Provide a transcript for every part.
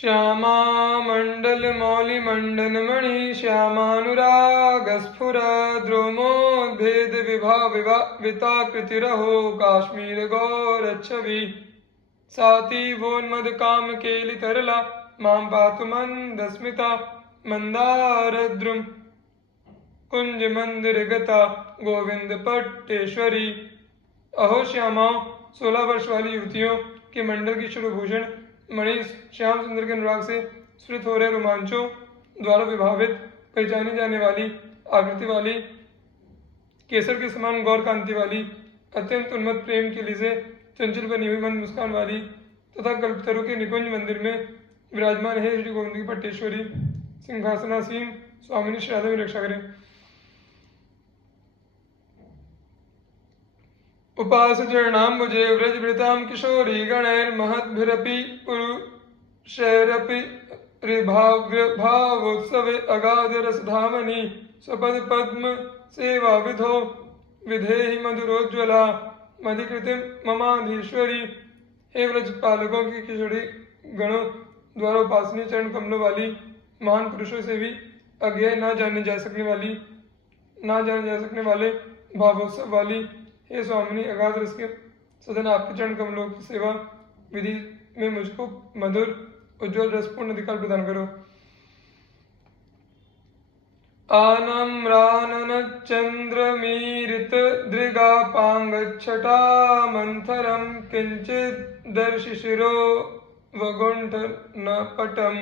श्यामा मंडल मौलि मंडनमणि श्यामानुराग स्फुर द्रोमोद्भेद विताकृतिरहो काश्मीर गौरच्छवि साति वोन्मद काम केलि तरला मां पातु मंदस्मिता मंदारद्रुम कुंज मंदिर गता गोविंद पट्टेश्वरी। अहो श्यामाओं, 16 वर्ष वाली युवतियों के मंडल की शुभभूषण मणि श्याम सुंदर के अनुराग से स्फुरित हो रहे रोमांचों द्वारा विभावित पहचानी जाने वाली आकृति वाली केसर के समान गौर कांति वाली अत्यंत उन्मत्त प्रेम के लिए से चंचल बनी हुई मन मुस्कान वाली तथा कल्पतरु के निकुंज मंदिर में विराजमान है श्री गोविंद की पट्टेश्वरी सिंहासनासीन स्वामिनी श्री राधा की रक्षा करें। उपास चरणाम्बुजे व्रजभृतां किशोरी गणैर्महद्भिरपि पुरुषैरपि भावोत्सवे अगाध रसधामनि स्वपद पद्म सेवा विधो विधेहि मधुरोज्ज्वला मधिकृतिं ममाधीश्वरी। हे व्रज पालकों की किशोरी गणों द्वारा उपासनीय चरण कमलों वाली महान पुरुषों से भी अज्ञेय न जाने जा सकने वाले भावोत्सव वाली हे स्वामिनी, अगाध रस के सदन आपके चरण कमलों की सेवा विधि में मुझको मधुर उज्ज्वल रसपूर्ण अधिकार प्रदान करो। आनम्रानन चंद्रमीरित दृगापांगच्छटा मंथरम किंचित दर्शिशिरो वगुंठ न पटम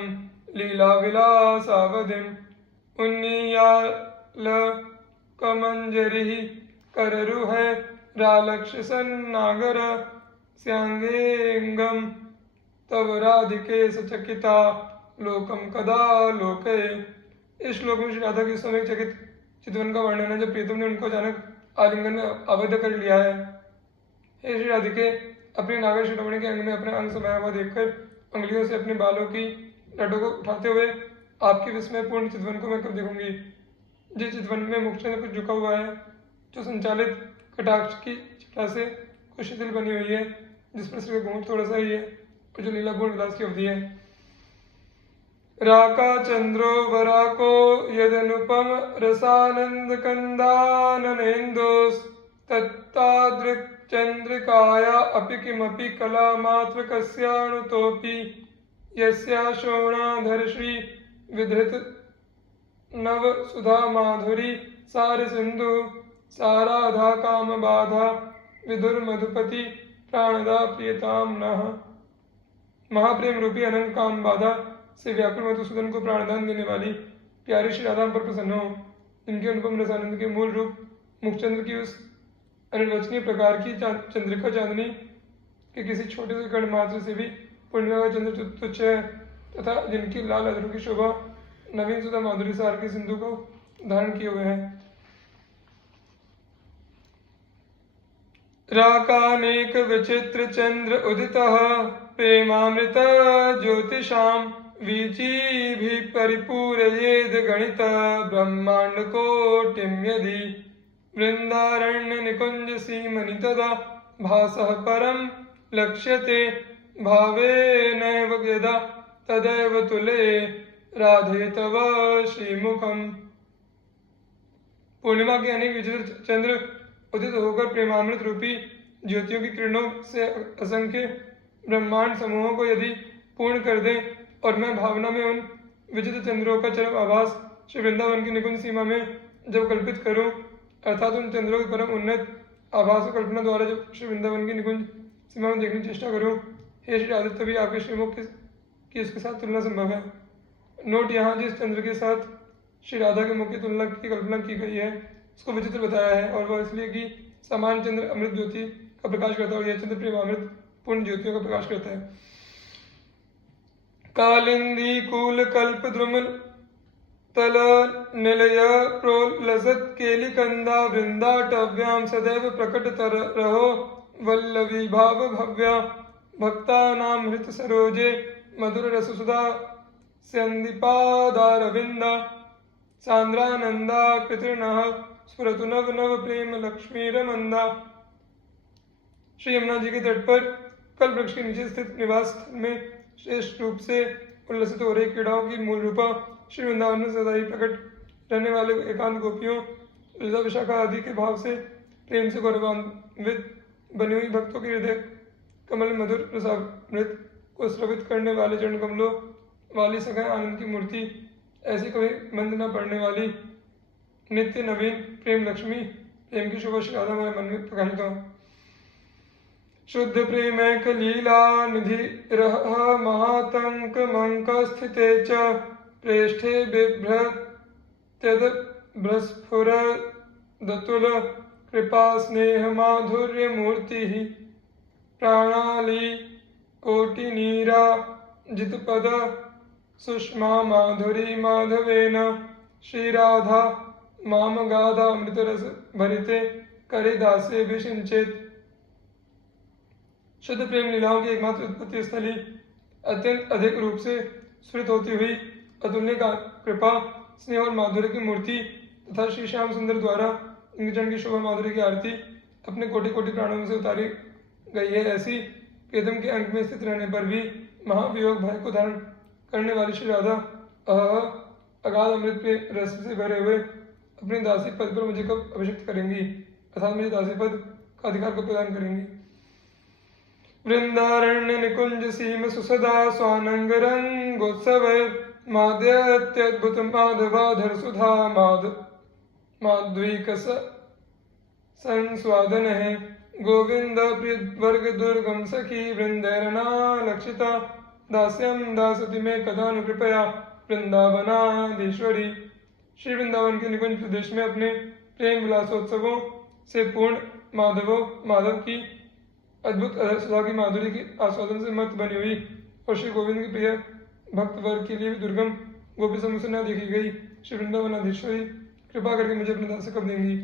लीला विलासावधिम उन्नीयाल कमंजरी कररुह रालक्ष सन्नागर स्यांगेंगम तव राधिके सचकिता लोकम कदा लोके। इस श्लोक में श्री राधा के समय चकित चितवन का वर्णन है जब प्रीतम ने उनको अचानक आलिंगन में आबद्ध कर लिया है। हे श्री राधिके, अपने नागर शिरोमणि के अंग में अपना अंग समाया हुआ देखकर अंगुलियों से अपने बालों की लटों को उठाते हुए आपकी विस्मयपूर्ण चितवन को मैं कब देखूंगी। जिस चितवन में मुखचंद्र कुछ झुका हुआ है, जो संचालित कटाक्ष की छटा से कुछ शिथिल बनी हुई है, जिस पर सिर्फ घूंघट थोड़ा सा ही है और जो लीला पूर्ण विलास की अवधि है। राका चंद्रो वराको यदनुपम रसानंद कंदाननेन्दोस् तत्तादृक् चंद्रिकाया अपि किमपि कला मात्र कस्याणुतोपि यस्या शोणाधर श्री विधृत नव सुधा माधुरी सार सिंधु साराधा काम बाधा विधुर मधुपति प्राणदा प्रियताम नः। महाप्रेम रूपी अनंत काम बाधा से व्याकुल मधुसूदन को प्राणदान देने वाली प्यारी श्री राधा पर प्रसन्न हो। इनके अनुपम रसानंद के मूल रूप मुखचंद्र की उस अनिर्वचनीय प्रकार की चंद्रिका चांदनी के किसी छोटे से कण मात्र से भी पूर्णिमा का चंद्र तुच्छ है तथा जिनकी लाल अधरों की शोभा नवीन सुधा माधुरी सार के सिंधु को धारण किए हुए हैं। राकानेक विचित्र चंद्र उदितः प्रेमामृत ज्योतिषां वीची भी परिपूरयेद गणित ब्रह्मांड कोटिं यदि वृंदारण्य निकुंज सीमनि तदा भासः परम लक्ष्यते भावेनैव यदा तदैव तुले राधे तव श्रीमुखम। पूर्णिमा के अनेक विचित्र चंद्र उदित होकर प्रेमामृत रूपी ज्योतियों की किरणों से असंख्य ब्रह्मांड समूहों को यदि पूर्ण कर दें और मैं भावना में उन विचित्र चंद्रों का चरम आभास श्री वृंदावन की निकुंज सीमा में जब कल्पित करूं, अर्थात उन चंद्रों की परम उन्नत आभास कल्पना द्वारा जब श्री वृंदावन की निकुंज सीमा में देखने की चेष्टा करूं, हे श्री आदित्य भी आपके श्रीमुख की इसके साथ तुलना संभव है। नोट, यहाँ जिस चंद्र के साथ श्री राधा के मुख की तुलना की कल्पना की गई है उसको विचित्र बताया है और वह इसलिए कि सामान्य चंद्र अमृत ज्योति का प्रकाश करता है और यह चंद्र प्रेमामृत पूर्ण ज्योतियों का प्रकाश करता है। कालिंदी कूल कल्प द्रुम तल निलय प्रोलसत केली कंदा वृंदाटव्याम सदैव प्रकट तर रहो वल्लवी भाव भव्या भक्ता नाम हृत सरोजे मधुर रस सुधा संदीपादारविंदा सांद्रानंदा कृतृणः स्फुरतु नव नव प्रेम लक्ष्मी रमंदा। श्री यमुना जी के तट पर कल्प वृक्ष के नीचे स्थित निवास में श्रेष्ठ रूप से उल्लसित हो रही क्रीड़ाओं की मूल रूपा श्री वृंदावन में सदा ही प्रकट रहने वाले एकांत गोपियों ललिता विशाखा आदि के भाव से प्रेम से गौरवान्वित बनी हुई भक्तों के हृदय कमल मधुर रसामृत को स्रवित करने वाले चरण कमलों वाली सघन आनंद की मूर्ति, ऐसी कभी बंद न पड़ने वाली नित्य नवीन प्रेम लक्ष्मी, प्रेम की शुभ श्राद्धा हमारे मन में प्रकाशित हो। शुद्ध प्रेमैक लीला निधि रह महातंक मंक स्थिते च प्रेष्ठे बिभ्रत्यद भ्रस्फुर दतुल कृपा स्नेह माधुर्य मूर्ति प्राणाली कोटि नीरा जितपद सुषमा माधुरी माधवेन श्रीराधा माम गाधा अमृतरस भरिते करे दासे विषिंचेत। शुद्ध प्रेम लीलाओं की एकमात्र उत्पत्ति स्थली अत्यंत अधिक रूप से स्फुरित होती हुई अतुल्य कृपा स्नेह और माधुर्य की मूर्ति तथा श्री श्याम सुंदर द्वारा इंद्रजन की शोभा माधुर्य की आरती अपने कोटि कोटि प्राणों में से उतारी गई है। ऐसी प्रियतम के अंक में स्थित रहने पर भी महावियोग भय को धारण करने वाली श्री राधा अगाध अमृत के रस से भरे हुए अपने दासी पद पर मुझे कब अभिषिक्त करेंगी, अर्थात मुझे दासी पद का अधिकार को प्रदान करेंगी। वृंदारण्य निकुंज सीम सुसदा स्वानंग रंगोत्सव माद्यत्यद्भुत माधवाधर सुधा माध्वीकस संस्वादन है गोविंद वर्ग दुर्गम सखी वृंदरना लक्षिता दास्यम दासति में कदा नु कृपया वृंदावनाधीश्वरी। श्री वृंदावन के निकुंज प्रदेश में अपने प्रेम विलासोत्सवों से पूर्ण माधव की अद्भुत सुधा की माधुरी की आस्वादन से मत बनी हुई और श्री गोविंद के प्रिय भक्त वर्ग के लिए भी दुर्गम गोपी समूह से न देखी गई श्री वृंदावनाधीश्वरी कृपा करके मुझे अपने दास कब देंगी।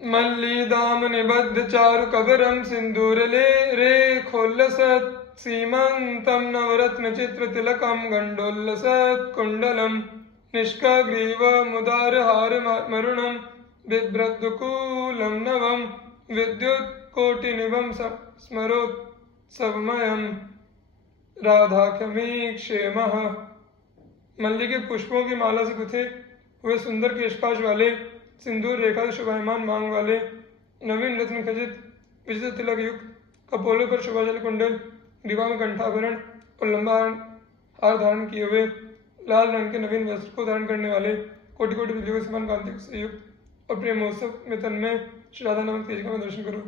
मल्ली दाम निबद्ध चारु कबरम सिंदूर ले रे खोल्लसत सीमंतम नवरत्न चित्र तिलकम गंडोल्लसत कुंडलम निष्कग्रीव मुदार हार मरुणम बिभ्रद्दुकूलम नवम विद्युत कोटि निभम स्मरोत्सवमयम राधाख्यमी क्षेमः। मल्ली के पुष्पों की माला से गुथे हुए सुंदर केशपाश वाले सिंदूर रेखा से शोभायमान मांग वाले नवीन रत्न खचित विचित्र तिलक युक्त कपोलों पर शोभाजल कुंडल ग्रीवा में कंठाभरण और लंबा हार धारण किए हुए लाल रंग के नवीन वस्त्र को धारण करने वाले कोटि कोटि बिजलियों के समान कांति से युक्त और प्रेमोत्सव में तन्मय श्री राधा नामक तेज का दर्शन करो।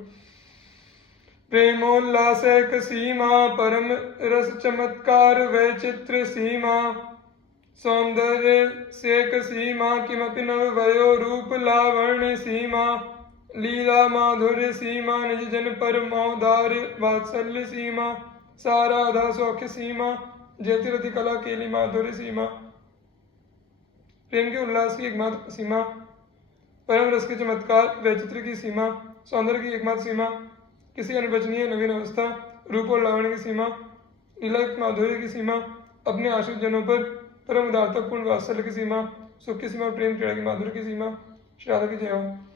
प्रेमोल्लास एक सीमा परम रस चमत्कार वैचित्र सीमा सौंदर्य सेक सीमा किमपि नव वयो रूप लावण्य सीमा लीला माधुर्य सीमा निज जन पर मौदार्य वात्सल्य सीमा साराधा सौख्य सीमा जयतिरति कला केली माधुर्य सीमा। प्रेम के उल्लास की एकमात्र सीमा, परम रस के चमत्कार वैचित्र की सीमा, सौंदर्य की एकमात्र सीमा, किसी अनिर्वचनीय नवीन अवस्था रूप और लावण्य की सीमा, लीला माधुर्य की सीमा, अपने आश्रित जनों पर परम उदारतापूर्ण वात्सल्य की सीमा, सुख की सीमा, प्रेम क्रीड़ा की माधुर्य की सीमा। श्री राधा की जय हो।